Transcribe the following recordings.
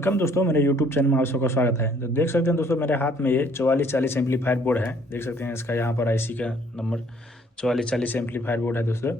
Welcome दोस्तों, मेरे YouTube channel में आप सबका स्वागत है। तो देख सकते हैं दोस्तों, मेरे हाथ में ये 4440 एम्पलीफायर बोर्ड है। देख सकते हैं इसका यहाँ पर आईसी का नंबर 4440 एम्पलीफायर बोर्ड है दोस्तों।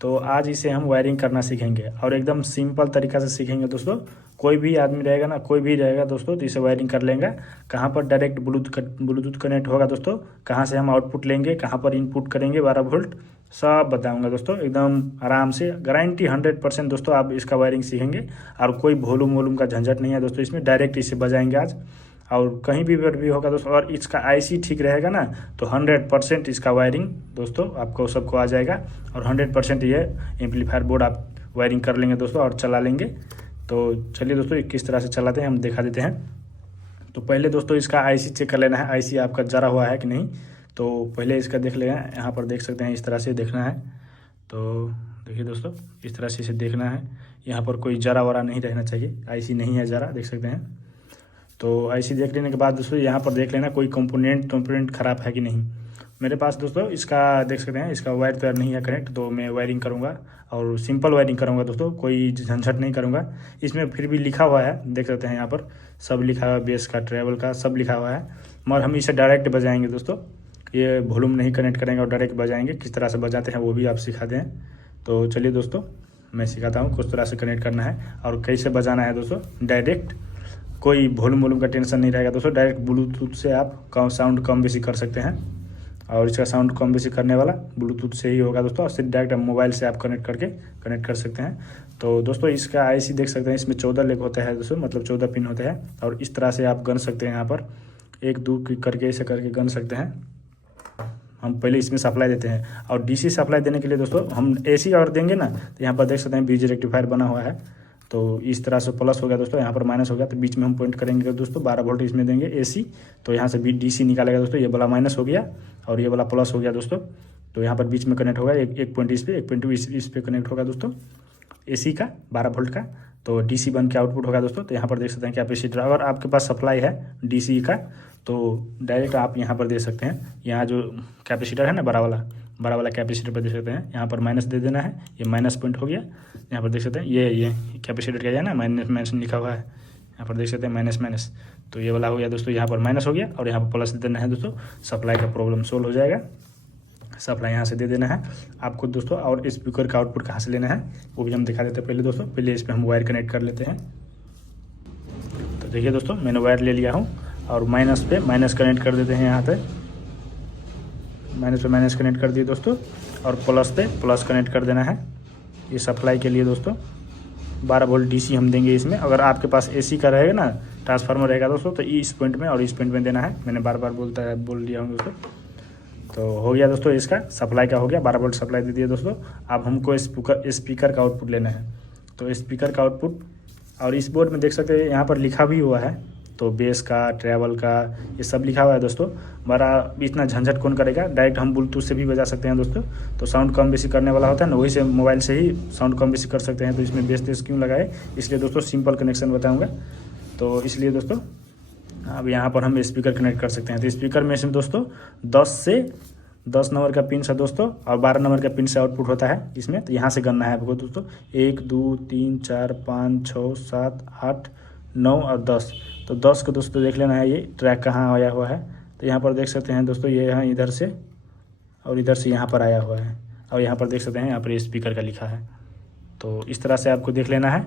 तो आज इसे हम वायरिंग करना सीखेंगे और एकदम सिंपल तरीका से सीखेंगे दोस्तों। कोई भी आदमी रहेगा ना, कोई भी रहेगा दोस्तों, तो इसे वायरिंग कर लेंगे। कहाँ पर डायरेक्ट ब्लूटूथ कनेक्ट होगा दोस्तों, कहाँ से हम आउटपुट लेंगे, कहाँ पर इनपुट करेंगे 12 वोल्ट, सब बताऊंगा दोस्तों। एकदम आराम से, गारंटी 100% दोस्तों आप इसका वायरिंग सीखेंगे। और कोई वॉल्यूम का झंझट नहीं है दोस्तों इसमें, डायरेक्ट इसे बजाएंगे आज। और कहीं भी होगा दोस्तों, और इसका आईसी ठीक रहेगा ना, तो 100% इसका वायरिंग दोस्तों आपको सबको आ जाएगा। और 100% ये एम्पलीफायर बोर्ड आप वायरिंग कर लेंगे दोस्तों और चला लेंगे। तो चलिए दोस्तों, ये किस तरह से चलाते हैं हम दिखा देते हैं। तो पहले दोस्तों इसका आईसी चेक कर लेना है, आईसी आपका जरा हुआ है कि नहीं। तो पहले इसका देख लेना है, यहाँ पर देख सकते हैं, इस तरह से देखना है। तो देखिए दोस्तों, इस तरह से इसे देखना है। यहाँ पर कोई जरा वरा नहीं रहना चाहिए, आईसी नहीं है जरा, देख सकते हैं। तो आईसी देख लेने के बाद दोस्तों यहाँ पर देख लेना कोई कंपोनेंट ख़राब है कि नहीं। मेरे पास दोस्तों इसका देख सकते हैं, इसका वायर पेयर नहीं है कनेक्ट, तो मैं वायरिंग करूँगा और सिंपल वायरिंग करूँगा दोस्तों, कोई झंझट नहीं करूँगा। इसमें फिर भी लिखा हुआ है, देख सकते हैं यहाँ पर सब लिखा हुआ है, बेस का, ट्रेवल का, सब लिखा हुआ है। मगर हम इसे डायरेक्ट बजाएंगे दोस्तों, ये वॉल्यूम नहीं कनेक्ट करेंगे और डायरेक्ट बजाएंगे। किस तरह से बजाते हैं वो भी आप सिखाते हैं। तो चलिए दोस्तों, मैं सिखाता हूँ किस तरह से कनेक्ट करना है और कैसे बजाना है दोस्तों। डायरेक्ट कोई वॉल्यूम का टेंशन नहीं रहेगा दोस्तों। डायरेक्ट ब्लूटूथ से आप साउंड कम बेसी कर सकते हैं। और इसका साउंड कम बेसी करने वाला ब्लूटूथ से ही होगा दोस्तों, और सिर्फ डायरेक्ट मोबाइल से आप कनेक्ट कर सकते हैं। तो दोस्तों इसका आईसी देख सकते हैं, इसमें 14 लेग होता है दोस्तों, मतलब 14 पिन होते हैं। और इस तरह से आप गन सकते हैं, यहाँ पर 1 2 करके ऐसे करके गन सकते हैं। हम पहले इसमें सप्लाई देते हैं, और डीसी सप्लाई देने के लिए दोस्तों हम एसी और देंगे ना, तो यहाँ पर देख सकते हैं बीजी रेक्टिफायर बना हुआ है। तो इस तरह से प्लस हो गया दोस्तों, यहाँ पर माइनस हो गया, तो बीच में हम पॉइंट करेंगे दोस्तों। 12 वोल्ट इसमें देंगे एसी, तो यहाँ से भी डीसी निकालेगा दोस्तों। ये वाला माइनस हो गया और ये वाला प्लस हो गया दोस्तों। तो यहाँ पर बीच में कनेक्ट होगा, एक पॉइंट इस पे, एक पॉइंट इस पे कनेक्ट होगा दोस्तों, एसी का 12 वोल्ट का। तो डीसी बन के आउटपुट होगा दोस्तों। तो यहाँ पर देख सकते हैं कैपेसिटर, अगर आपके पास सप्लाई है डीसी का तो डायरेक्ट आप यहाँ पर दे सकते हैं। यहाँ जो कैपेसिटर है ना, बड़ा वाला कैपेसिटर पर देख सकते हैं, यहाँ पर माइनस दे देना है। ये माइनस पॉइंट हो गया, यहाँ पर देख सकते हैं ये कैपेसिटर क्या है ना, माइनस लिखा हुआ है, यहाँ पर देख सकते हैं माइनस। तो ये वाला हो गया दोस्तों, यहाँ पर माइनस हो गया और यहाँ पर प्लस दे देना है दोस्तों। सप्लाई का प्रॉब्लम सोल्व हो जाएगा। सप्लाई यहाँ से दे देना है आपको दोस्तों। और स्पीकर का आउटपुट कहाँ से लेना है वो भी हम दिखा देते हैं पहले दोस्तों। पहले इस पर हम वायर कनेक्ट कर लेते हैं। तो देखिए दोस्तों, मैंने वायर ले लिया हूँ और माइनस पे माइनस कनेक्ट कर देते हैं। यहाँ पे माइनस कनेक्ट कर दिए दोस्तों, और प्लस पे प्लस कनेक्ट कर देना है। ये सप्लाई के लिए दोस्तों 12 वोल्ट डीसी हम देंगे इसमें। अगर आपके पास एसी का रहेगा ना, ट्रांसफार्मर रहेगा दोस्तों, तो इस पॉइंट में और इस पॉइंट में देना है। मैंने बार बोल दिया हूँ दोस्तों। तो हो गया दोस्तों, इसका सप्लाई का हो गया, 12 वोल्ट सप्लाई दे दिया दोस्तों। अब हमको स्पीकर का आउटपुट लेना है। तो स्पीकर का आउटपुट, और इस बोर्ड में देख सकते हैं यहाँ पर लिखा भी हुआ है, तो बेस का, ट्रैवल का, ये सब लिखा हुआ है दोस्तों। बड़ा इतना झंझट कौन करेगा, डायरेक्ट हम ब्लूटूथ से भी बजा सकते हैं दोस्तों। तो साउंड कम बेसी करने वाला होता है ना, वही से मोबाइल से ही साउंड कम बेसी कर सकते हैं। तो इसमें बेस क्यों लगाए, इसलिए दोस्तों सिंपल कनेक्शन बताऊँगा। तो इसलिए दोस्तों अब यहाँ पर हम स्पीकर कनेक्ट कर सकते हैं। तो स्पीकर में से दोस्तों 10 नंबर का पिन से दोस्तों, और 12 नंबर का पिन से आउटपुट होता है इसमें। तो यहाँ से गनना है आपको दोस्तों, 1 2 3 4 5 6 7 8 9 और 10। तो 10 को दोस्तों देख लेना है, ये ट्रैक कहाँ आया हुआ है। तो यहाँ पर देख सकते हैं दोस्तों, ये यहाँ इधर से और इधर से यहाँ पर आया हुआ है। और यहाँ पर देख सकते हैं, यहाँ पर स्पीकर का लिखा है। तो इस तरह से आपको देख लेना है।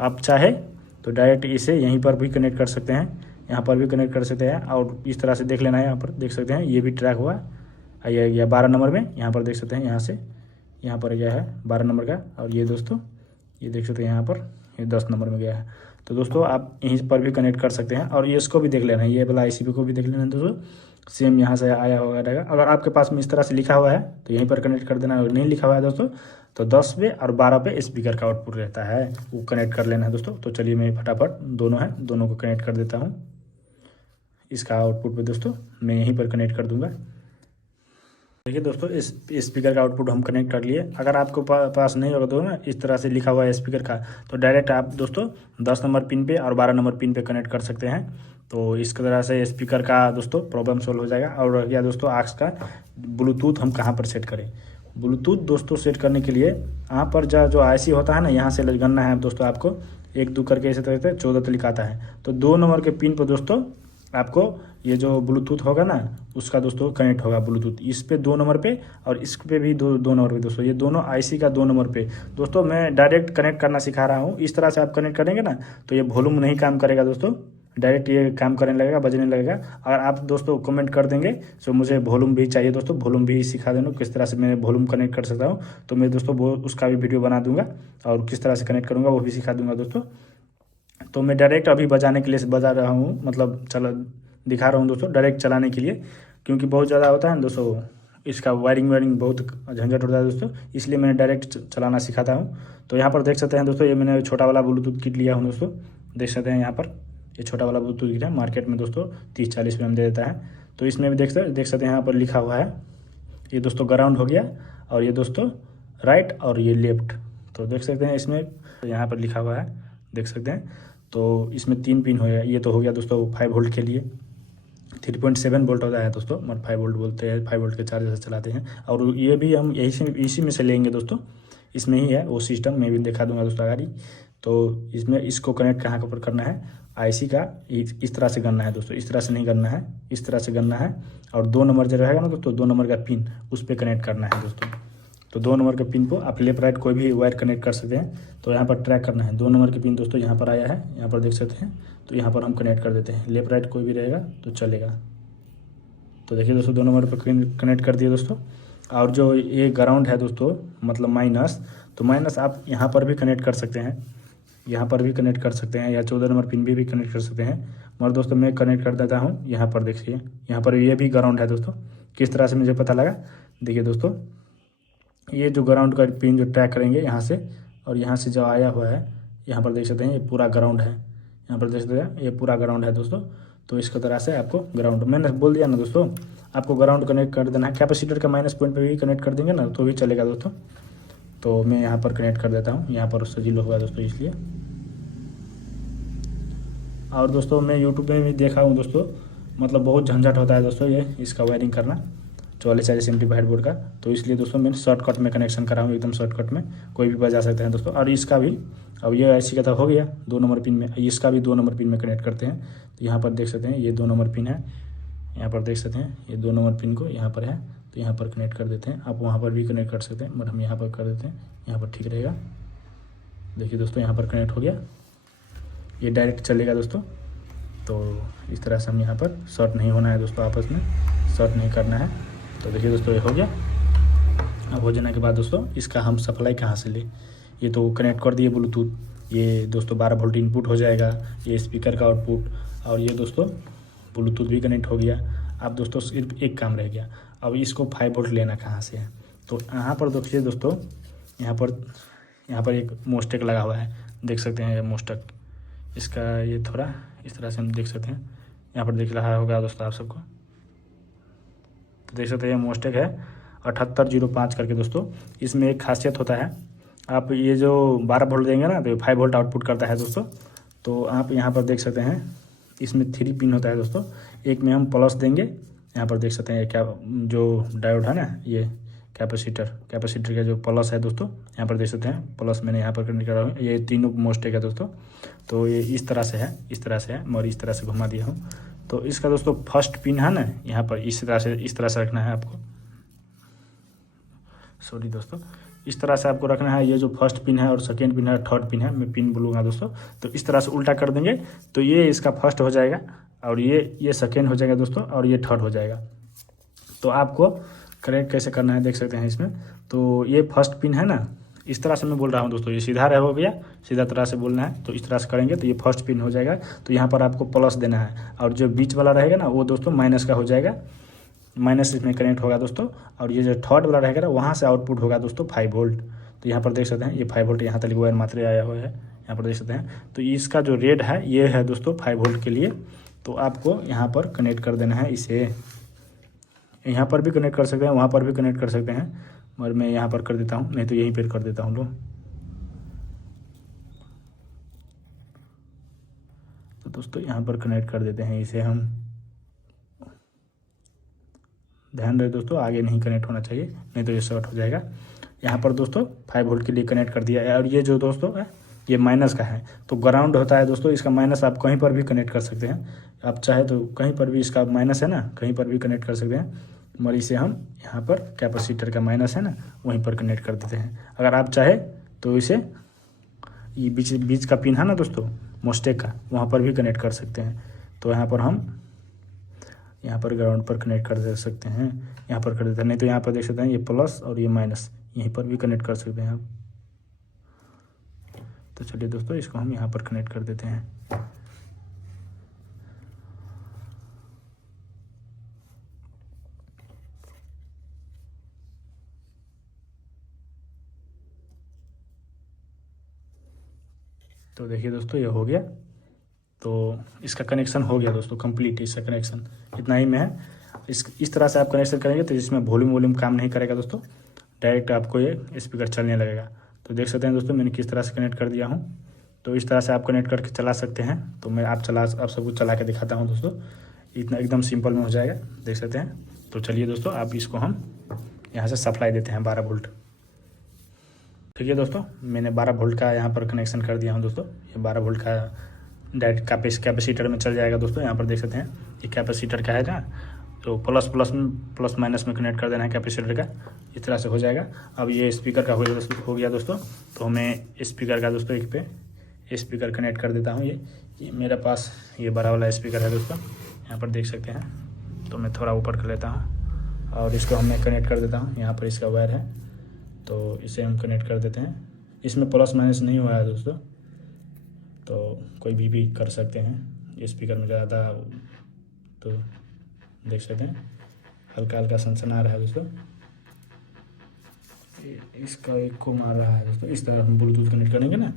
आप चाहे तो डायरेक्ट इसे यहीं पर भी कनेक्ट कर सकते हैं, यहाँ पर भी कनेक्ट कर सकते हैं। और इस तरह से देख लेना है, यहाँ पर देख सकते हैं ये भी ट्रैक हुआ है, ये 12 नंबर में। यहाँ पर देख सकते हैं, यहाँ से यहाँ पर गया है 12 नंबर का। और ये दोस्तों ये देख सकते हैं, यहाँ पर ये 10 नंबर में गया है। तो दोस्तों आप यहीं पर भी कनेक्ट कर सकते हैं। और ये इसको भी देख लेना है, ये वाला आईसी को भी देख लेना है दोस्तों, सेम यहाँ से आया होगा रहेगा। अगर आपके पास में इस तरह से लिखा हुआ है तो यहीं पर कनेक्ट कर देना है। अगर नहीं लिखा हुआ है दोस्तों, तो 10 पे और 12 पे स्पीकर का आउटपुट रहता है, वो कनेक्ट कर लेना है दोस्तों। तो चलिए मैं फटाफट दोनों को कनेक्ट कर देता हूँ। इसका आउटपुट पे दोस्तों मैं यहीं पर कनेक्ट कर दूँगा। देखिए दोस्तों, इस स्पीकर का आउटपुट हम कनेक्ट कर लिए। अगर आपको पास नहीं होगा तो ना, इस तरह से लिखा हुआ है स्पीकर का, तो डायरेक्ट आप दोस्तों 10 नंबर पिन पे और 12 नंबर पिन पे कनेक्ट कर सकते हैं। तो इस तरह से स्पीकर का दोस्तों प्रॉब्लम सोल्व हो जाएगा। और रह गया दोस्तों आक्स का, ब्लूटूथ हम कहाँ पर सेट करें। ब्लूटूथ दोस्तों सेट करने के लिए यहाँ पर जो आईसी होता है ना, यहाँ से गनना है दोस्तों आपको। 1 2 करके ऐसे तरह से 14 तक आता है। तो 2 नंबर के पिन पर दोस्तों आपको ये जो ब्लूटूथ होगा ना उसका दोस्तों कनेक्ट होगा ब्लूटूथ इस पे 2 नंबर पे, और इस पे भी 2 नंबर पे दोस्तों, ये दोनों आईसी का 2 नंबर पे दोस्तों मैं डायरेक्ट कनेक्ट करना सिखा रहा हूँ। इस तरह से आप कनेक्ट करेंगे ना तो ये वॉल्यूम नहीं काम करेगा दोस्तों, डायरेक्ट ये काम करने लगेगा, बजने लगेगा। अगर आप दोस्तों कमेंट कर देंगे तो मुझे वॉल्यूम भी चाहिए दोस्तों, वॉल्यूम भी सिखा देना किस तरह से मैं वॉल्यूम कनेक्ट कर सकता हूँ, तो मैं दोस्तों वो उसका भी वीडियो बना दूंगा और किस तरह से कनेक्ट करूँगा वो भी सिखा दूंगा दोस्तों। तो मैं डायरेक्ट अभी बजाने के लिए बजा रहा हूँ, मतलब चला दिखा रहा हूँ दोस्तों डायरेक्ट चलाने के लिए, क्योंकि बहुत ज़्यादा होता है ना दोस्तों, इसका वायरिंग बहुत झंझट होता है दोस्तों, इसलिए मैंने डायरेक्ट चलाना सिखाता हूँ। तो यहाँ पर देख सकते हैं दोस्तों, ये मैंने छोटा वाला ब्लूटूथ किट लिया हूँ दोस्तों, देख सकते हैं यहाँ पर ये छोटा वाला ब्लूटूथ किट है, मार्केट में दोस्तों 30-40 में हम दे देता है। तो इसमें भी देख सकते हैं यहाँ पर लिखा हुआ है, ये दोस्तों ग्राउंड हो गया, और ये दोस्तों राइट और ये लेफ्ट। तो देख सकते हैं इसमें यहाँ पर लिखा हुआ है, देख सकते हैं। तो इसमें 3 पिन हो गया, ये तो हो गया दोस्तों 5 वोल्ट के लिए, 3.7 वोल्ट होता है दोस्तों, मतलब 5 वोल्ट बोलते हैं, 5 वोल्ट के चार्जर से चलाते हैं। और ये भी हम इसी में से लेंगे दोस्तों, इसमें ही है वो सिस्टम, मैं भी दिखा दूंगा दोस्तों आगे। तो इसमें इसको कनेक्ट कहाँ पर करना है, आईसी का इस तरह से करना है दोस्तों, इस तरह से नहीं करना है, इस तरह से करना है। और 2 नंबर जो रहेगा ना दोस्तों, 2 नंबर का पिन उस पर कनेक्ट करना है दोस्तों। तो 2 नंबर के पिन को आप लेफ्ट राइट कोई भी वायर कनेक्ट कर सकते हैं। तो यहाँ पर ट्रैक करना है, 2 नंबर के पिन दोस्तों यहाँ पर आया है, यहाँ पर देख सकते हैं। तो यहाँ पर हम कनेक्ट कर देते हैं, लेफ्ट राइट कोई भी रहेगा तो चलेगा। तो देखिए दोस्तों 2 नंबर पर कनेक्ट कर दिए दोस्तों। और जो ये ग्राउंड है दोस्तों, मतलब माइनस, तो माइनस आप यहाँ पर भी कनेक्ट कर सकते हैं, यहाँ पर भी कनेक्ट कर सकते हैं, या 14 नंबर पिन भी कनेक्ट कर सकते हैं। मगर दोस्तों मैं कनेक्ट कर देता हूँ यहाँ पर, देखिए यहाँ पर ये भी ग्राउंड है दोस्तों। किस तरह से मुझे पता लगा, देखिए दोस्तों ये जो ग्राउंड का पिन जो ट्रैक करेंगे यहाँ से, और यहाँ से जो आया हुआ है यहाँ पर देख सकते हैं, ये पूरा ग्राउंड है, यहाँ पर देख सकते हैं ये पूरा ग्राउंड है दोस्तों। तो इसका तरह से आपको ग्राउंड, मैंने बोल दिया ना दोस्तों, आपको ग्राउंड कनेक्ट कर देना है। कैपेसिटर का माइनस पॉइंट पे भी कनेक्ट कर देंगे ना तो भी चलेगा दोस्तों। तो मैं यहाँ पर कनेक्ट कर देता हूँ, यहाँ पर सजील होगा दोस्तों इसलिए। और दोस्तों मैं यूट्यूब में भी देखा हूँ दोस्तों, मतलब बहुत झंझट होता है दोस्तों ये इसका वायरिंग करना 4440 एम्पलीफायर बोर्ड का। तो इसलिए दोस्तों मैंने शॉर्टकट में कनेक्शन करा हूँ, एकदम शॉर्टकट में कोई भी बजा सकते हैं दोस्तों। और इसका भी, अब ये ऐसी का तो हो गया 2 नंबर पिन में, इसका भी 2 नंबर पिन में कनेक्ट करते हैं। तो यहाँ पर देख सकते हैं ये 2 नंबर पिन है, यहाँ पर देख सकते हैं ये 2 नंबर पिन को यहाँ पर है, तो यहाँ पर कनेक्ट कर देते हैं। आप वहाँ पर भी कनेक्ट कर सकते हैं, बट हम यहाँ पर कर देते हैं, यहाँ पर ठीक रहेगा। देखिए दोस्तों यहाँ पर कनेक्ट हो गया, ये डायरेक्ट चलेगा दोस्तों। तो इस तरह से हम यहाँ पर शॉर्ट नहीं होना है दोस्तों, आपस में शॉर्ट नहीं करना है। तो देखिए दोस्तों ये हो गया। अब हो जाने के बाद दोस्तों इसका हम सप्लाई कहाँ से ले, ये तो कनेक्ट कर दिए ब्लूटूथ, ये दोस्तों 12 वोल्ट इनपुट हो जाएगा, ये स्पीकर का आउटपुट, और ये दोस्तों ब्लूटूथ भी कनेक्ट हो गया। अब दोस्तों सिर्फ एक काम रह गया, अब इसको 5 वोल्ट लेना कहाँ से है। तो यहाँ पर देखिए दोस्तों, यहाँ पर एक मोस्टेक लगा हुआ है, देख सकते हैं ये मोस्टेक, इसका ये थोड़ा इस तरह से हम देख सकते हैं, यहाँ पर दिख रहा होगा दोस्तों आप सबको। तो देख सकते हैं ये मोस्टेक है 7805 करके दोस्तों। इसमें एक खासियत होता है, आप ये जो 12 वोल्ट देंगे ना तो 5 वोल्ट आउटपुट करता है दोस्तों। तो आप यहाँ पर देख सकते हैं इसमें 3 पिन होता है दोस्तों, एक में हम प्लस देंगे, यहाँ पर देख सकते हैं क्या जो डायोड है ना, ये कैपेसिटर का जो प्लस है दोस्तों, यहाँ पर देख सकते हैं प्लस मैंने यहाँ पर कनेक्ट करा हूँ। ये तीनों मोस्टेक है दोस्तों। तो ये इस तरह से है, इस तरह से है, मैं इस तरह से घुमा दिया हूँ। तो इसका दोस्तों फर्स्ट पिन है ना, यहाँ पर इस तरह से रखना है आपको, सॉरी दोस्तों, इस तरह से आपको रखना है। ये जो फर्स्ट पिन है और सेकेंड पिन है, थर्ड पिन है, मैं पिन बोलूँगा दोस्तों। तो इस तरह से उल्टा कर देंगे तो ये इसका फर्स्ट हो जाएगा, और ये सेकेंड हो जाएगा दोस्तों, और ये थर्ड हो जाएगा। तो आपको कनेक्ट कैसे करना है देख सकते हैं इसमें। तो ये फर्स्ट पिन है ना, इस तरह से मैं बोल रहा हूँ दोस्तों, ये सीधा रह हो गया, सीधा तरह से बोलना है। तो इस तरह से करेंगे तो ये फर्स्ट पिन हो जाएगा। तो यहाँ पर आपको प्लस देना है, और जो बीच वाला रहेगा ना वो दोस्तों माइनस का हो जाएगा, माइनस इसमें कनेक्ट होगा दोस्तों। और ये जो थर्ड वाला रहेगा ना वहाँ से आउटपुट होगा दोस्तों 5 वोल्ट। तो यहाँ पर देख सकते हैं ये 5 वोल्ट यहाँ तक वायर मात्रा आया हुआ है, यहाँ पर देख सकते हैं। तो इसका जो रेड है ये है दोस्तों 5 वोल्ट के लिए। तो आपको यहाँ पर कनेक्ट कर देना है इसे, यहाँ पर भी कनेक्ट कर सकते हैं, वहाँ पर भी कनेक्ट कर सकते हैं, मगर मैं यहाँ पर कर देता हूँ, नहीं तो यहीं पर कर देता हूँ लोग। तो दोस्तों यहाँ पर कनेक्ट कर देते हैं इसे हम, ध्यान रहे दोस्तों आगे नहीं कनेक्ट होना चाहिए, नहीं तो ये शॉर्ट हो जाएगा। यहाँ पर दोस्तों 5 वोल्ट के लिए कनेक्ट कर दिया है। और ये जो दोस्तों है ये माइनस का है। तो ग्राउंड होता है दोस्तों, इसका माइनस आप कहीं पर भी कनेक्ट कर सकते हैं। आप चाहे तो कहीं पर भी, इसका माइनस है ना, कहीं पर भी कनेक्ट कर सकते हैं। मगर इसे हम यहाँ पर कैपेसिटर का माइनस है ना, वहीं पर कनेक्ट कर देते हैं। अगर आप चाहे तो इसे ये बीच का पिन है ना दोस्तों, मोस्टेक का, वहाँ पर भी कनेक्ट कर सकते हैं। तो यहाँ पर हम यहाँ पर ग्राउंड पर कनेक्ट कर दे सकते हैं, यहाँ पर कर देते हैं। नहीं तो यहाँ पर देख सकते हैं ये प्लस और ये माइनस, यहीं पर भी कनेक्ट कर सकते हैं आप। तो चलिए दोस्तों, इसको हम यहाँ पर कनेक्ट कर देते हैं। तो देखिए दोस्तों, ये हो गया। तो इसका कनेक्शन हो गया दोस्तों, कंप्लीट इसका कनेक्शन इतना ही में है। इस तरह से आप कनेक्शन करेंगे तो इसमें वॉल्यूम काम नहीं करेगा दोस्तों, डायरेक्ट आपको ये स्पीकर चलने लगेगा। तो देख सकते हैं दोस्तों, मैंने किस तरह से कनेक्ट कर दिया हूँ। तो इस तरह से आप कनेक्ट करके चला सकते हैं। तो मैं आप सब कुछ चला के दिखाता हूँ दोस्तों, इतना एकदम सिंपल में हो जाएगा, देख सकते हैं। तो चलिए दोस्तों, आप इसको हम यहाँ से सप्लाई देते हैं 12 वोल्ट। ठीक है दोस्तों, मैंने 12 वोल्ट का यहाँ पर कनेक्शन कर दिया हूँ दोस्तों। ये 12 वोल्ट का डायरेक्ट कैपेसिटर में चल जाएगा दोस्तों। यहाँ पर देख सकते हैं ये कैपेसिटर का है ना, तो प्लस माइनस में कनेक्ट कर देना है कैपेसिटर का, इस तरह से हो जाएगा। अब ये स्पीकर का हो गया दोस्तों। तो मैं स्पीकर का दोस्तों एक पे स्पीकर कनेक्ट कर देता हूँ। ये मेरे पास ये बड़ा वाला स्पीकर है दोस्तों, यहाँ पर देख सकते हैं। तो मैं थोड़ा ऊपर कर लेता हूँ और इसको मैं कनेक्ट कर देता हूँ। यहाँ पर इसका वायर है, तो इसे हम कनेक्ट कर देते हैं। इसमें प्लस माइनस नहीं हुआ है दोस्तों, तो कोई भी कर सकते हैं। ये स्पीकर में ज़्यादा तो देख सकते हैं हल्का हल्का सनसना रहा है दोस्तों। इसका एक को मार रहा है दोस्तों। इस तरह हम ब्लूटूथ कनेक्ट करेंगे ना,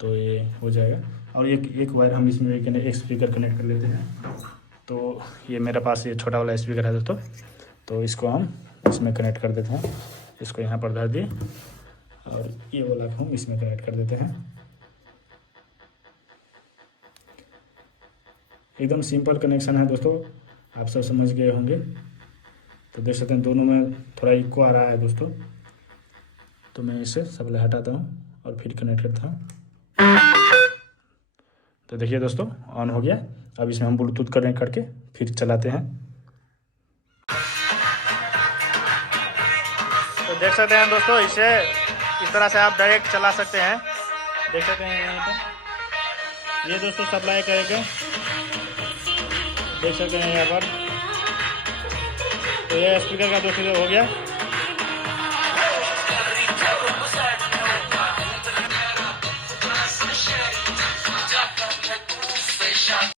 तो ये हो जाएगा। और एक वायर हम इसमें एक स्पीकर कनेक्ट कर लेते हैं। तो ये मेरे पास ये छोटा वाला स्पीकर है दोस्तों, तो इसको हम इसमें कनेक्ट कर देते हैं। इसको यहाँ पर धर दिए और ये वाला हम इसमें कनेक्ट कर देते हैं। एकदम सिंपल कनेक्शन है दोस्तों, आप सब समझ गए होंगे। तो देख सकते हैं दोनों में थोड़ा इको आ रहा है दोस्तों। तो मैं इसे सप्लाई हटाता हूँ और फिर कनेक्ट करता हूँ। तो देखिए दोस्तों, ऑन हो गया। अब इसमें हम ब्लूटूथ कनेक्ट करके फिर चलाते हैं। तो देख सकते हैं दोस्तों, इसे इस तरह से आप डायरेक्ट चला सकते हैं। देख सकते हैं यहाँ पर ये दोस्तों सप्लाई करेंगे, देख सकते हैं यहाँ पर। तो ये स्पीकर का दोस्तों हो गया।